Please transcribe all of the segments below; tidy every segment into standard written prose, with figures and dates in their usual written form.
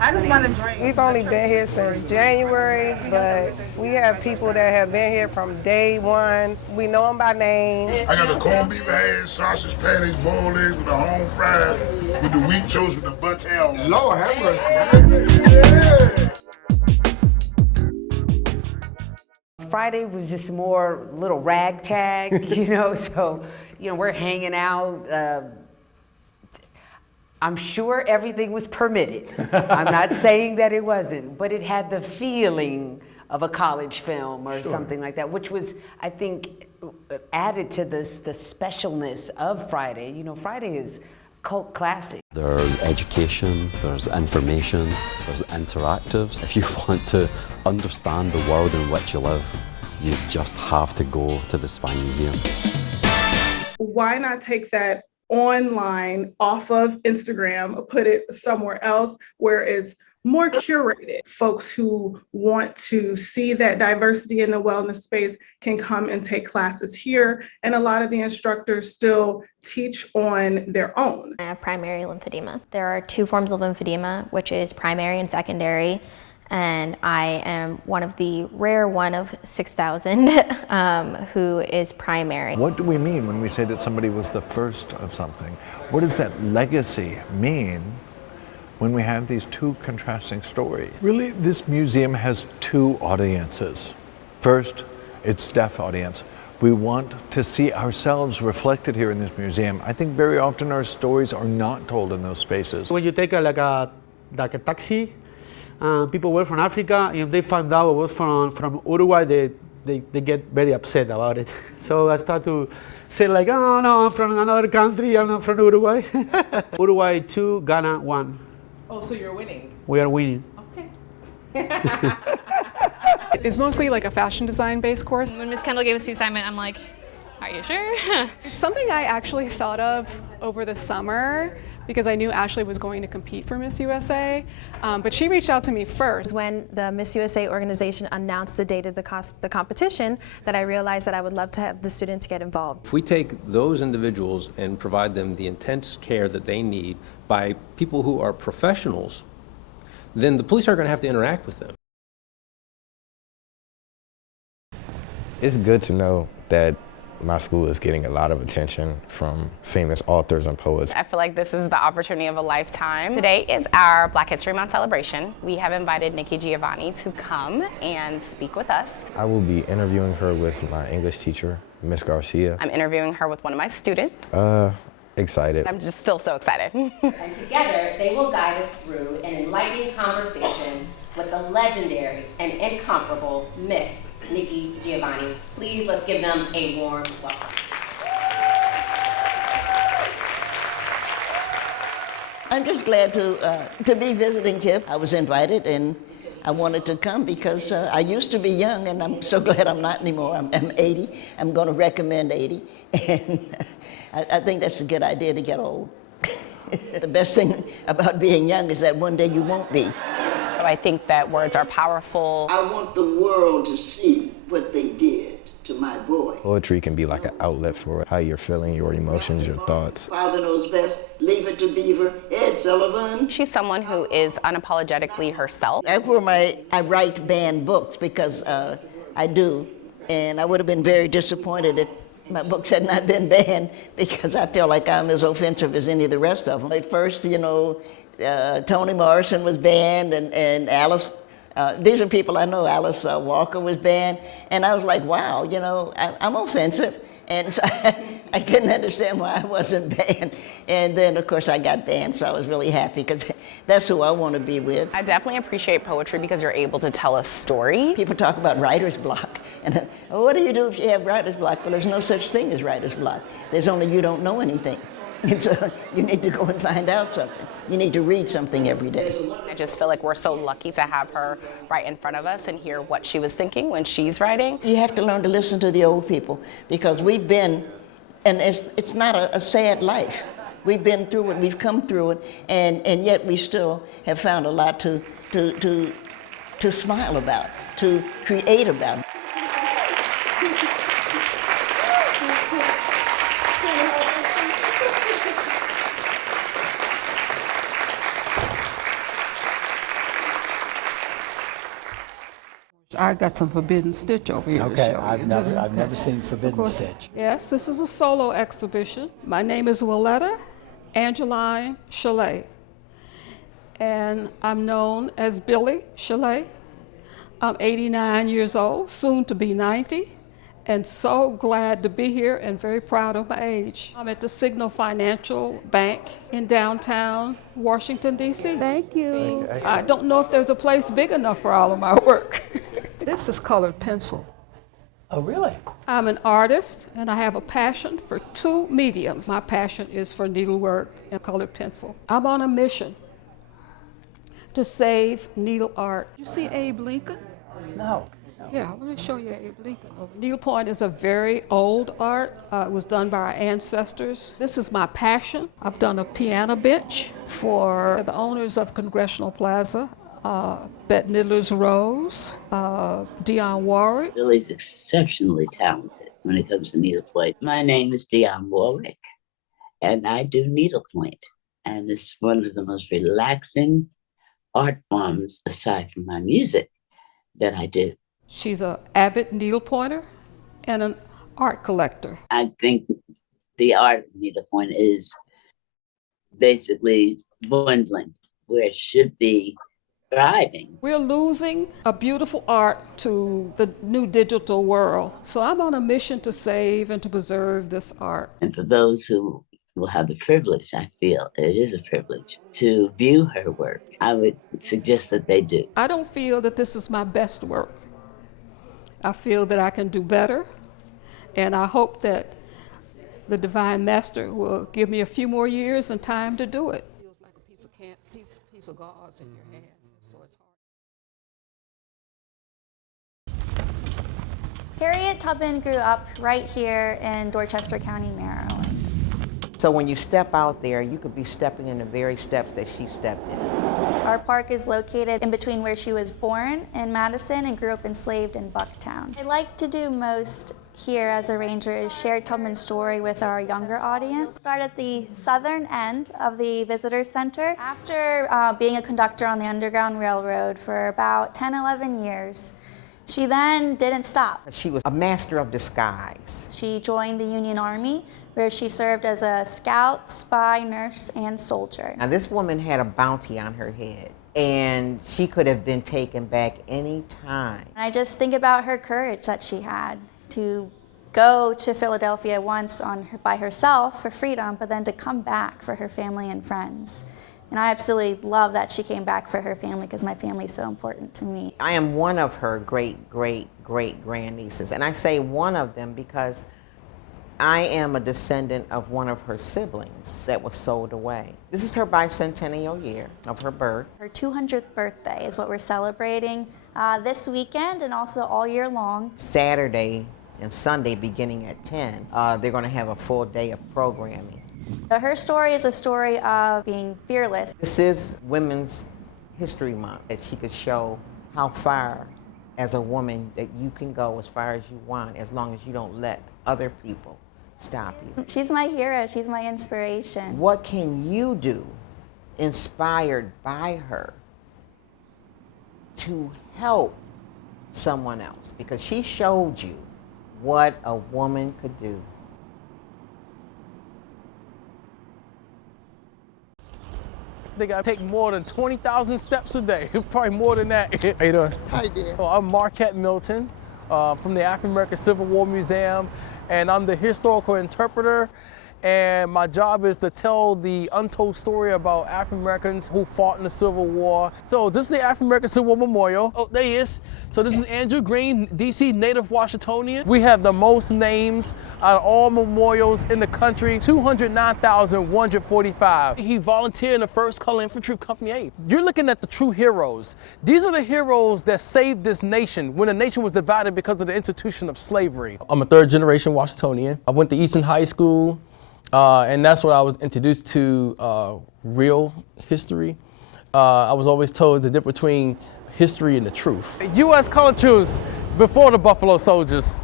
I just want to drink. We've only been here since January, but we have people that have been here from day one. We know them by name. I got the corned beef hash, sausage patties, boiled eggs with the home fries, with the wheat toast with the butter. Lord have mercy. Yeah. Friday was just more little ragtag, so, we're hanging out. I'm sure everything was permitted. I'm not saying that it wasn't, but it had the feeling of a college film or something like that, which was, I think, added to the specialness of Friday. Friday is cult classic. There's education, there's information, there's interactives. If you want to understand the world in which you live, you just have to go to the Spy Museum. Why not take that online off of Instagram, put it somewhere else where it's more curated? Folks who want to see that diversity in the wellness space can come and take classes here. And a lot of the instructors still teach on their own. I have primary lymphedema. There are two forms of lymphedema, which is primary and secondary. And I am one of the rare one of 6,000 who is primary. What do we mean when we say that somebody was the first of something? What does that legacy mean when we have these two contrasting stories? Really, this museum has two audiences. First, its deaf audience. We want to see ourselves reflected here in this museum. I think very often our stories are not told in those spaces. When you take a taxi, people were from Africa. If they found out I was from Uruguay, they get very upset about it. So I start to say like, oh no, I'm from another country, I'm not from Uruguay. Uruguay 2, Ghana 1. Oh, so you're winning? We are winning. Okay. It's mostly like a fashion design based course. When Ms. Kendall gave us the assignment, I'm like, are you sure? It's something I actually thought of over the summer because I knew Ashley was going to compete for Miss USA, but she reached out to me first. When the Miss USA organization announced the date of the competition, that I realized that I would love to have the students get involved. If we take those individuals and provide them the intense care that they need by people who are professionals, then the police are going to have to interact with them. It's good to know that my school is getting a lot of attention from famous authors and poets. I feel like this is the opportunity of a lifetime. Today is our Black History Month celebration. We have invited Nikki Giovanni to come and speak with us. I will be interviewing her with my English teacher, Miss Garcia. I'm interviewing her with one of my students. Excited. I'm just still so excited. And together, they will guide us through an enlightening conversation with the legendary and incomparable Miss Nikki Giovanni. Please, let's give them a warm welcome. I'm just glad to be visiting Kip. I was invited and I wanted to come because I used to be young and I'm so glad I'm not anymore. I'm 80. I'm going to recommend 80. And I think that's a good idea to get old. The best thing about being young is that one day you won't be. So I think that words are powerful. I want the world to see what they did to my boy. Poetry can be like an outlet for how you're feeling, your emotions, your thoughts. Father knows best. Leave it to Beaver. Ed Sullivan. She's someone who is unapologetically herself. That's where I write banned books because I do. And I would have been very disappointed if my books had not been banned because I feel like I'm as offensive as any of the rest of them. At first, Toni Morrison was banned and Alice, these are people I know, Alice Walker was banned. And I was like, wow, I'm offensive. And so I couldn't understand why I wasn't banned. And then, of course, I got banned, so I was really happy because that's who I want to be with. I definitely appreciate poetry because you're able to tell a story. People talk about writer's block. And what do you do if you have writer's block? Well, there's no such thing as writer's block. There's only you don't know anything. And so you need to go and find out something. You need to read something every day. I just feel like we're so lucky to have her right in front of us and hear what she was thinking when she's writing. You have to learn to listen to the old people because we've been, and it's not a sad life. We've been through it, we've come through it, and yet we still have found a lot to smile about, to create about. I got some Forbidden Stitch over here to show you. I've never seen Forbidden Stitch. Yes, this is a solo exhibition. My name is Willetta Angeline Chalet, and I'm known as Billy Chalet. I'm 89 years old, soon to be 90, and so glad to be here and very proud of my age. I'm at the Signal Financial Bank in downtown Washington, D.C. Thank you. I don't know if there's a place big enough for all of my work. This is colored pencil. Oh, really? I'm an artist, and I have a passion for two mediums. My passion is for needlework and colored pencil. I'm on a mission to save needle art. You see Abe Lincoln? No. Yeah, let me show you Abe Lincoln. Needlepoint is a very old art. It was done by our ancestors. This is my passion. I've done a piano bench for the owners of Congressional Plaza, Bette Midler's Rose, Dionne Warwick. Billy's exceptionally talented when it comes to needlepoint. My name is Dionne Warwick, and I do needlepoint. And it's one of the most relaxing art forms, aside from my music, that I do. She's an avid needlepointer and an art collector. I think the art of needlepoint is basically dwindling, where it should be thriving. We're losing a beautiful art to the new digital world. So I'm on a mission to save and to preserve this art. And for those who will have the privilege, I feel it is a privilege, to view her work, I would suggest that they do. I don't feel that this is my best work. I feel that I can do better, and I hope that the Divine Master will give me a few more years and time to do it. It feels like a piece of gauze in your hand, so it's hard. Harriet Tubman grew up right here in Dorchester County, Maryland. So when you step out there, you could be stepping in the very steps that she stepped in. Our park is located in between where she was born in Madison and grew up enslaved in Bucktown. I like to do most here as a ranger is share Tubman's story with our younger audience. Start at the southern end of the visitor center. After being a conductor on the Underground Railroad for about 10, 11 years, she then didn't stop. She was a master of disguise. She joined the Union Army, where she served as a scout, spy, nurse, and soldier. Now this woman had a bounty on her head, and she could have been taken back any time. And I just think about her courage that she had to go to Philadelphia once by herself for freedom, but then to come back for her family and friends. And I absolutely love that she came back for her family because my family is so important to me. I am one of her great-great-great-grandnieces, and I say one of them because I am a descendant of one of her siblings that was sold away. This is her bicentennial year of her birth. Her 200th birthday is what we're celebrating this weekend and also all year long. Saturday and Sunday beginning at 10, they're going to have a full day of programming. Her story is a story of being fearless. This is Women's History Month, that she could show how far as a woman that you can go as far as you want as long as you don't let other people stop you. She's my hero. She's my inspiration. What can you do, inspired by her, to help someone else? Because she showed you what a woman could do. I think I take more than 20,000 steps a day, probably more than that. How you doing? Hi there. Well, I'm Marquette Milton from the African American Civil War Museum, and I'm the historical interpreter. And my job is to tell the untold story about African Americans who fought in the Civil War. So this is the African American Civil War Memorial. Oh, there he is. So this is Andrew Green, DC native Washingtonian. We have the most names out of all memorials in the country, 209,145. He volunteered in the 1st Color Infantry of Company A. You're looking at the true heroes. These are the heroes that saved this nation when the nation was divided because of the institution of slavery. I'm a 3rd generation Washingtonian. I went to Easton High School. And that's what I was introduced to real history. I was always told the difference between history and the truth. U.S. color troops before the Buffalo Soldiers.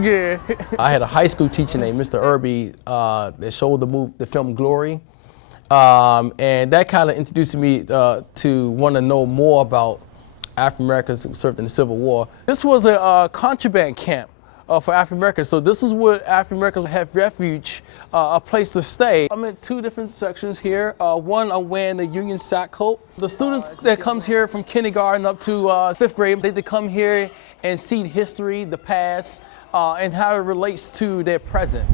Yeah. I had a high school teacher named Mr. Irby that showed the film Glory. And that kind of introduced me to want to know more about African Americans who served in the Civil War. This was a contraband camp for African Americans. So this is where African Americans have refuge, a place to stay. I'm in two different sections here. One, I'm wearing the Union sack coat. The students that comes here from kindergarten up to 5th grade, they come here and see history, the past, and how it relates to their present.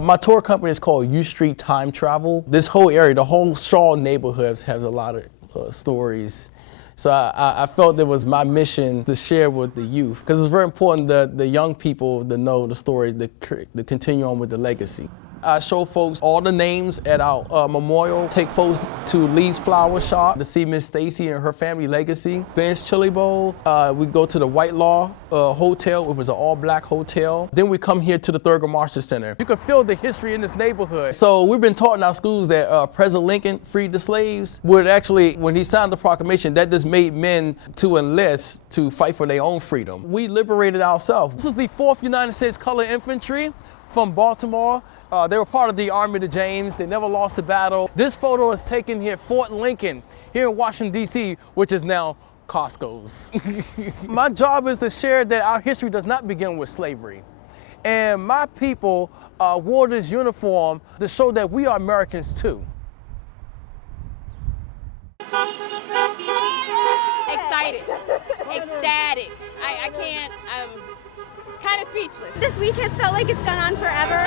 My tour company is called U Street Time Travel. This whole area, the whole Shaw neighborhood has a lot of stories. So I felt it was my mission to share with the youth, because it's very important that the young people to know the story, to continue on with the legacy. I show folks all the names at our memorial, take folks to Lee's Flower Shop to see Miss Stacy and her family legacy. Ben's Chili Bowl, we go to the Whitelaw Hotel, it was an all-black hotel. Then we come here to the Thurgood Marshall Center. You can feel the history in this neighborhood. So we've been taught in our schools that President Lincoln freed the slaves. Would actually, when he signed the proclamation, that just made men to enlist to fight for their own freedom. We liberated ourselves. This is the 4th United States Colored Infantry from Baltimore. They were part of the Army of the James. They never lost a battle. This photo is taken here at Fort Lincoln, here in Washington, D.C., which is now Costco's. My job is to share that our history does not begin with slavery. And my people wore this uniform to show that we are Americans too. Excited, ecstatic. I can't, kind of speechless. This week has felt like it's gone on forever.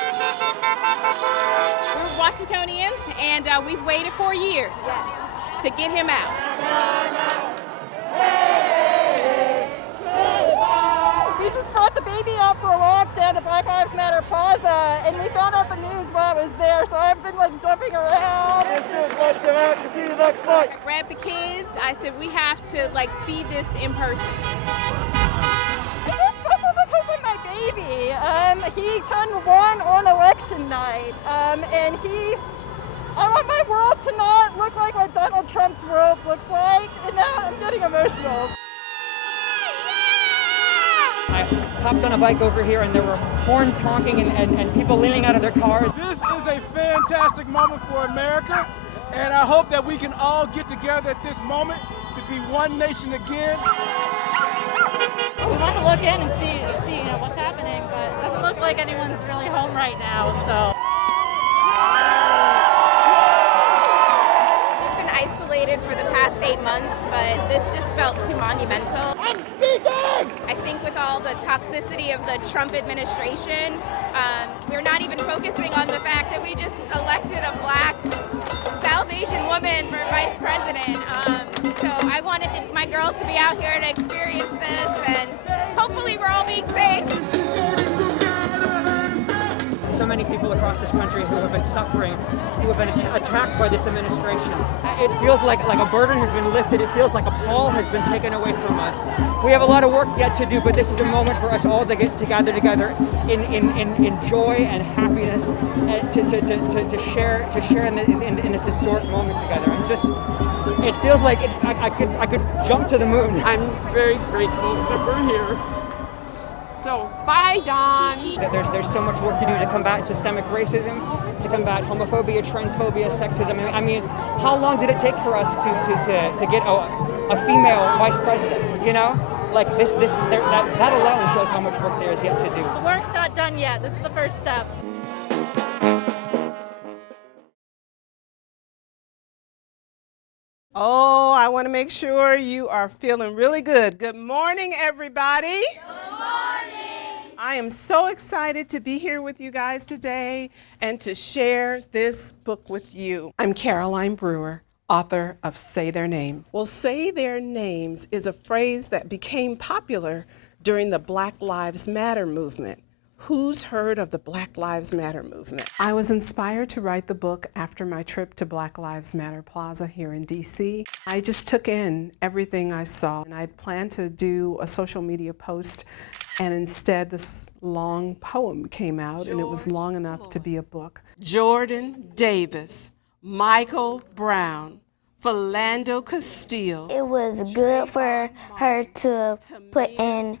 We're Washingtonians, and we've waited 4 years to get him out. We just brought the baby out for a walk down to Black Lives Matter Plaza, and we found out the news while it was there, so I've been like jumping around. This is what democracy looks like. I grabbed the kids. I said, we have to like see this in person. I feel special because of my baby. He turned 1 on election night, and I want my world to not look like what Donald Trump's world looks like, and now I'm getting emotional. I hopped on a bike over here and there were horns honking and people leaning out of their cars. This is a fantastic moment for America, and I hope that we can all get together at this moment to be one nation again. We want to look in and see what's happening, but it doesn't look like anyone's really home right now, so. We've been isolated for the past 8 months, but this just felt too monumental. I'm speaking! I think with all the toxicity of the Trump administration, we're not even focusing on the fact that we just elected a black South Asian woman for vice president. So I wanted my girls to be out here to experience this, and hopefully we're all being safe. So many people across this country who have been suffering, who have been attacked by this administration. It feels like a burden has been lifted. It feels like a pall has been taken away from us. We have a lot of work yet to do, but this is a moment for us all to get together in joy and happiness, to share in this historic moment together. And just, it feels like I could jump to the moon. I'm very grateful that we're here. So, bye, Don. There's so much work to do to combat systemic racism, to combat homophobia, transphobia, sexism. I mean, how long did it take for us to get a female vice president? You know, like that alone shows how much work there is yet to do. The work's not done yet. This is the first step. Oh, I want to make sure you are feeling really good. Good morning, everybody. Good morning. I am so excited to be here with you guys today and to share this book with you. I'm Caroline Brewer, author of Say Their Names. Well, Say Their Names is a phrase that became popular during the Black Lives Matter movement. Who's heard of the Black Lives Matter movement? I was inspired to write the book after my trip to Black Lives Matter Plaza here in DC. I just took in everything I saw, and I had planned to do a social media post, and instead this long poem came out, and it was long enough to be a book. Jordan Davis, Michael Brown, Philando Castile. It was good for her to put in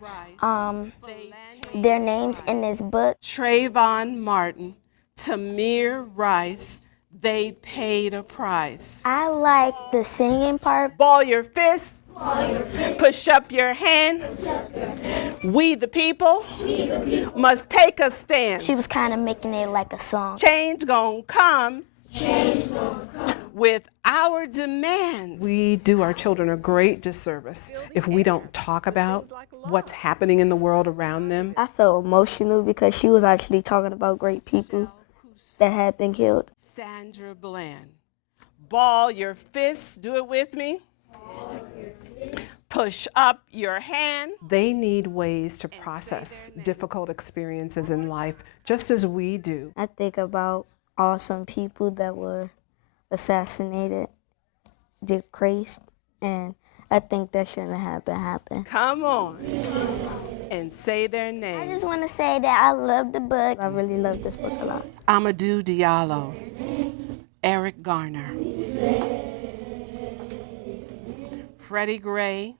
their names in this book. Trayvon Martin, Tamir Rice, they paid a price. I like the singing part. Ball your fists Push up your hand. We the people must take a stand. She was kind of making it like a song. Change gonna come. With our demands. We do our children a great disservice if we don't talk about what's happening in the world around them. I felt emotional because she was actually talking about great people that had been killed. Sandra Bland. Ball your fists. Do it with me. Push up your hand. They need ways to process difficult experiences in life just as we do. I think about awesome people that were assassinated, disgraced, and I think that shouldn't have happened. Come on and say their names. I just want to say that I love the book. I really love this book a lot. Amadou Diallo, Eric Garner, Freddie Gray.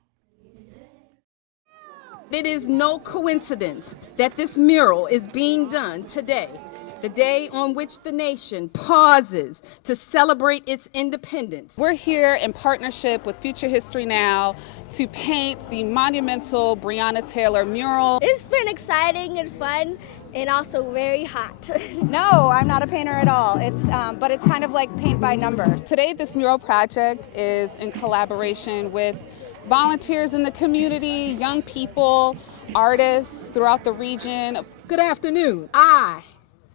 It is no coincidence that this mural is being done today, the day on which the nation pauses to celebrate its independence. We're here in partnership with Future History Now to paint the monumental Breonna Taylor mural. It's been exciting and fun and also very hot. No, I'm not a painter at all. But it's kind of like paint by numbers. Today, this mural project is in collaboration with volunteers in the community, young people, artists throughout the region. Good afternoon. I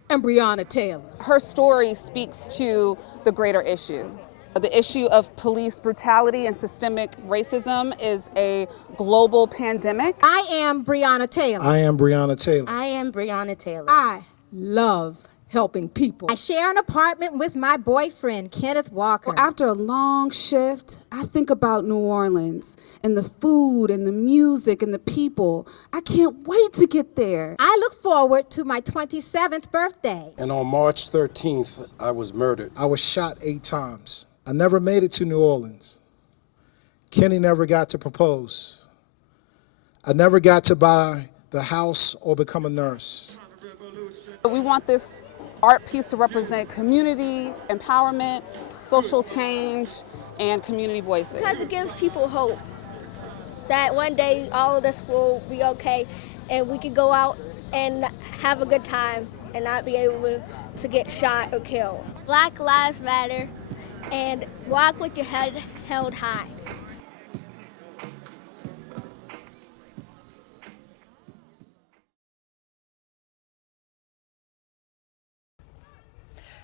am Breonna Taylor. Her story speaks to the greater issue. The issue of police brutality and systemic racism is a global pandemic. I am Breonna Taylor. I am Breonna Taylor. I am Breonna Taylor. I love helping people. I share an apartment with my boyfriend, Kenneth Walker. Well, after a long shift, I think about New Orleans and the food and the music and the people. I can't wait to get there. I look forward to my 27th birthday. And on March 13th, I was murdered. I was shot 8 times. I never made it to New Orleans. Kenny never got to propose. I never got to buy the house or become a nurse. We want this art piece to represent community, empowerment, social change, and community voices. Because it gives people hope that one day all of this will be okay and we can go out and have a good time and not be able to get shot or killed. Black Lives Matter and walk with your head held high.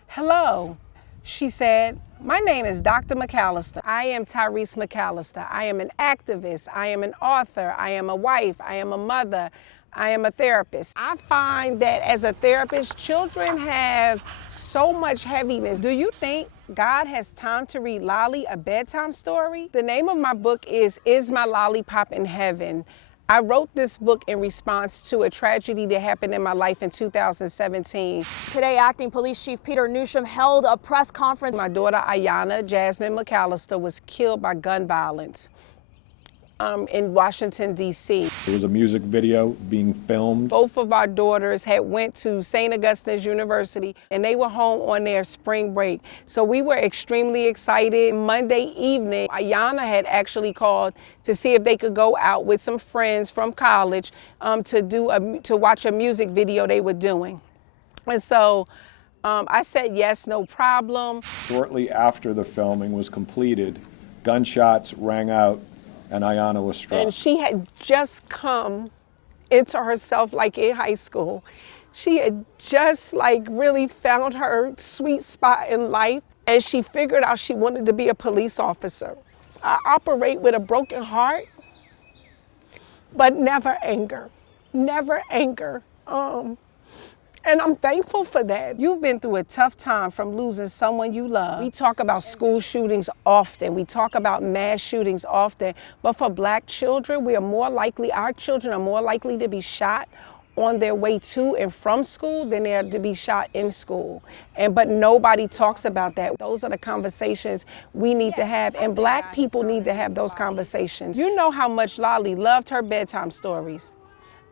Hello, she said. My name is Dr. McAllister. I am Tyrese McAllister. I am an activist. I am an author. I am a wife. I am a mother. I am a therapist. I find that as a therapist, children have so much heaviness. Do you think God has time to read Lolly a bedtime story? The name of my book is My Lollipop in Heaven? I wrote this book in response to a tragedy that happened in my life in 2017. Today, Acting Police Chief Peter Newsham held a press conference. My daughter, Ayanna Jasmine McAllister, was killed by gun violence in Washington, D.C. There was a music video being filmed. Both of our daughters had went to St. Augustine's University, and they were home on their spring break. So we were extremely excited. Monday evening, Ayanna had actually called to see if they could go out with some friends from college to watch a music video they were doing. And so I said yes, no problem. Shortly after the filming was completed, gunshots rang out and Ayanna was struck. And she had just come into herself like in high school. She had just like really found her sweet spot in life, and she figured out she wanted to be a police officer. I operate with a broken heart, but never anger, never anger. And I'm thankful for that. You've been through a tough time from losing someone you love. We talk about school shootings often. We talk about mass shootings often. But for Black children, our children are more likely to be shot on their way to and from school than they are to be shot in school. But nobody talks about that. Those are the conversations we need to have, and Black people need to have those conversations. You know how much Lolly loved her bedtime stories.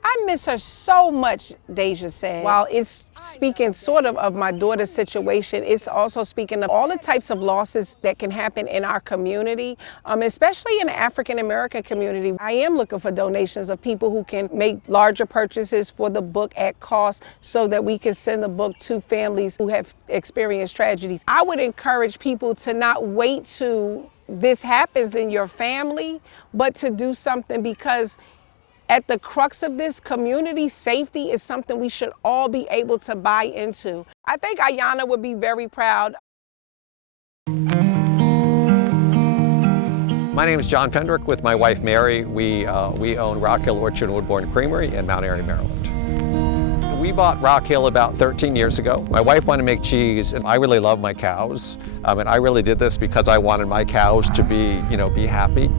I miss her so much, Deja said. While it's speaking sort of my daughter's situation, it's also speaking of all the types of losses that can happen in our community, especially in the African-American community. I am looking for donations of people who can make larger purchases for the book at cost so that we can send the book to families who have experienced tragedies. I would encourage people to not wait till this happens in your family, but to do something, because at the crux of this, community safety is something we should all be able to buy into. I think Ayanna would be very proud. My name is John Fendrick with my wife Mary. We own Rock Hill Orchard and Woodbourne Creamery in Mount Airy, Maryland. We bought Rock Hill about 13 years ago. My wife wanted to make cheese, and I really love my cows. And I really did this because I wanted my cows to be happy.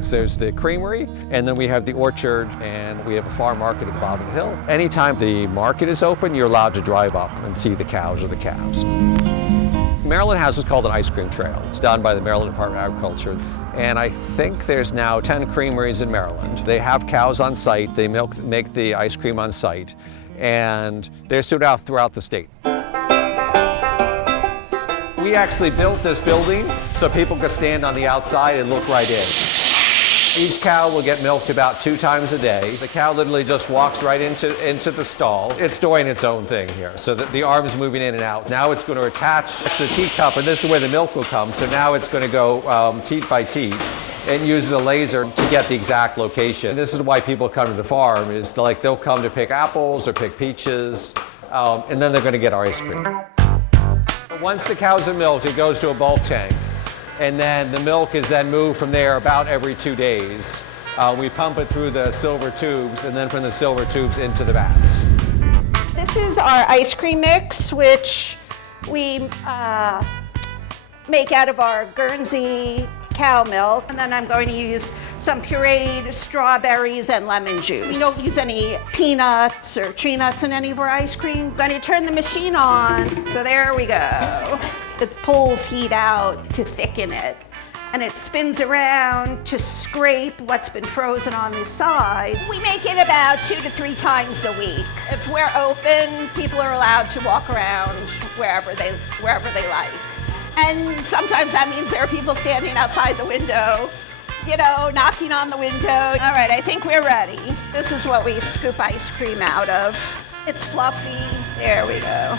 So there's the creamery, and then we have the orchard, and we have a farm market at the bottom of the hill. Anytime the market is open, you're allowed to drive up and see the cows or the calves. Maryland has what's called an ice cream trail. It's done by the Maryland Department of Agriculture. And I think there's now 10 creameries in Maryland. They have cows on site, they make the ice cream on site, and they're stood out throughout the state. We actually built this building so people could stand on the outside and look right in. Each cow will get milked about 2 times a day. The cow literally just walks right into the stall. It's doing its own thing here, so that the arm's moving in and out. Now it's going to attach the teacup, and this is where the milk will come. So now it's going to go teat by teat and use a laser to get the exact location. And this is why people come to the farm, is like they'll come to pick apples or pick peaches, and then they're going to get our ice cream. Once the cows are milked, it goes to a bulk tank. And then the milk is then moved from there about every 2 days. We pump it through the silver tubes, and then from the silver tubes into the vats. This is our ice cream mix, which we make out of our Guernsey cow milk. And then I'm going to use some pureed strawberries and lemon juice. We don't use any peanuts or tree nuts in any of our ice cream. I'm going to turn the machine on. So there we go. It pulls heat out to thicken it, and it spins around to scrape what's been frozen on the side. We make it about 2 to 3 times a week. If we're open, people are allowed to walk around wherever they like. And sometimes that means there are people standing outside the window, knocking on the window. All right, I think we're ready. This is what we scoop ice cream out of. It's fluffy. There we go.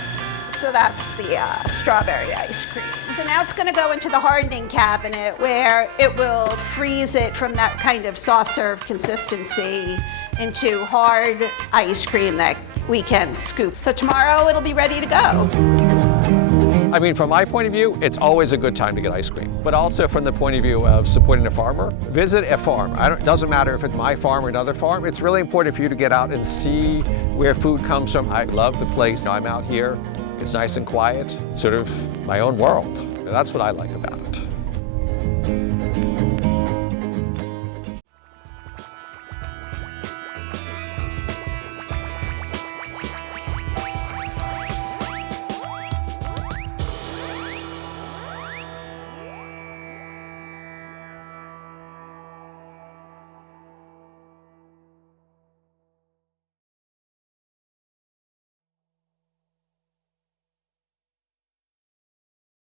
So that's the strawberry ice cream. So now it's going to go into the hardening cabinet, where it will freeze it from that kind of soft serve consistency into hard ice cream that we can scoop. So tomorrow it'll be ready to go. I mean, from my point of view, it's always a good time to get ice cream. But also from the point of view of supporting a farmer, visit a farm. It doesn't matter if it's my farm or another farm. It's really important for you to get out and see where food comes from. I love the place. I'm out here. It's nice and quiet. It's sort of my own world. And that's what I like about it.